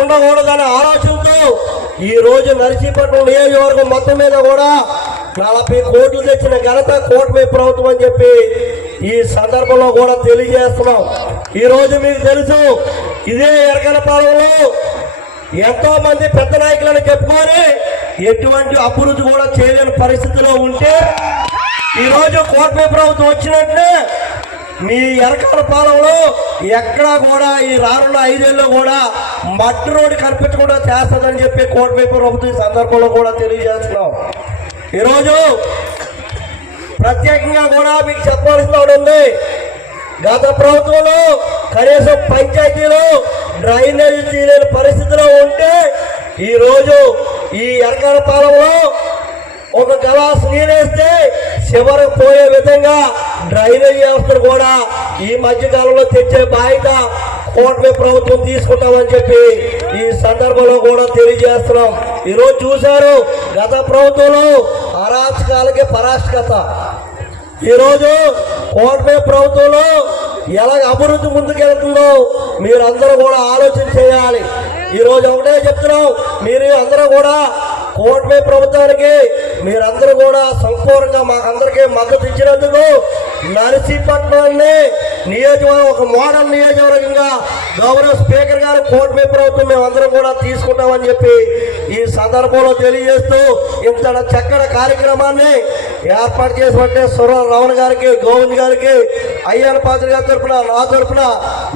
ఉండకూడదనే ఆలోచనతో ఈ రోజు నర్సీపట్నం నియోజకవర్గం మొత్తం మీద కూడా 40 కోట్లు తెచ్చిన ఘనత కూటమి ప్రభుత్వం అని చెప్పి ఈ సందర్భంలో కూడా తెలియజేస్తున్నాం. ఈ రోజు మీకు తెలుసు, ఇదే ఎరకనపాలెంలో ఎంతో మంది పెద్ద నాయకులను చెప్పుకొని ఎటువంటి అభివృద్ధి కూడా చేయలేని పరిస్థితిలో ఉంటే ఈ రోజు కూటమి ప్రభుత్వం వచ్చినట్టే మీ ఎరకనపాలెంలో ఎక్కడా కూడా ఈ రానున్న 5 ఏళ్ళలో కూడా మట్టి రోడ్డు కనిపించకుండా చేస్తుందని చెప్పి కూటమి ప్రభుత్వం ఈ సందర్భంలో కూడా తెలియజేస్తున్నాం. ఈరోజు ప్రత్యేకంగా కూడా మీకు చెప్పాల్సిన ఉంది, గత ప్రభుత్వంలో కనీసం పంచాయతీలో డ్రైనేజీ తీయలేని పరిస్థితిలో ఉంటే ఈరోజు ఈ ఎరకనపాలెంలో ఒక గ్లాస్ నీరేస్తే చివరకు పోయే విధంగా డ్రైనేజ్ వ్యవస్థను కూడా ఈ మధ్యకాలంలో తెచ్చే బాధ్యత కూటమి ప్రభుత్వం తీసుకుంటామని చెప్పి ఈ సందర్భంలో కూడా తెలియజేస్తున్నాం. ఈరోజు చూశారు, గత ప్రభుత్వంలో అరాచకాలకి పరాష్కత. ఈరోజు కూటమి ప్రభుత్వంలో ఎలా అభివృద్ధి ముందుకెళ్తుందో మీరందరూ కూడా ఆలోచన చేయాలి. ఈరోజు ఒకటే చెప్తున్నాం, మీరు అందరూ కూడా కూటమి ప్రభుత్వానికి మీరందరూ కూడా సంపూర్ణంగా మాకందరికీ మద్దతు ఇచ్చినందుకు నర్సీపట్నాన్ని నియోజకవర్గం ఒక మోడల్ నియోజకవర్గంగా గౌరవ స్పీకర్ గారు కూటమి ప్రభుత్వం మేమందరం కూడా తీసుకుంటామని చెప్పి ఈ సందర్భంలో తెలియజేస్తూ ఇంత చక్కటి కార్యక్రమాన్ని ఏర్పాటు చేసినట్టే రమణ గారికి, గోవింద్ గారికి, అయ్యన్న పాత్ర గారి తరఫున, నా తరఫున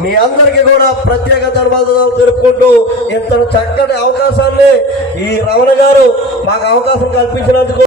మీ అందరికీ కూడా ప్రత్యేక ధన్యవాదాలు తెలుపుకుంటూ ఇంత చక్కటి అవకాశాన్ని ఈ రమణ గారు మాకు అవకాశం కల్పించినందుకు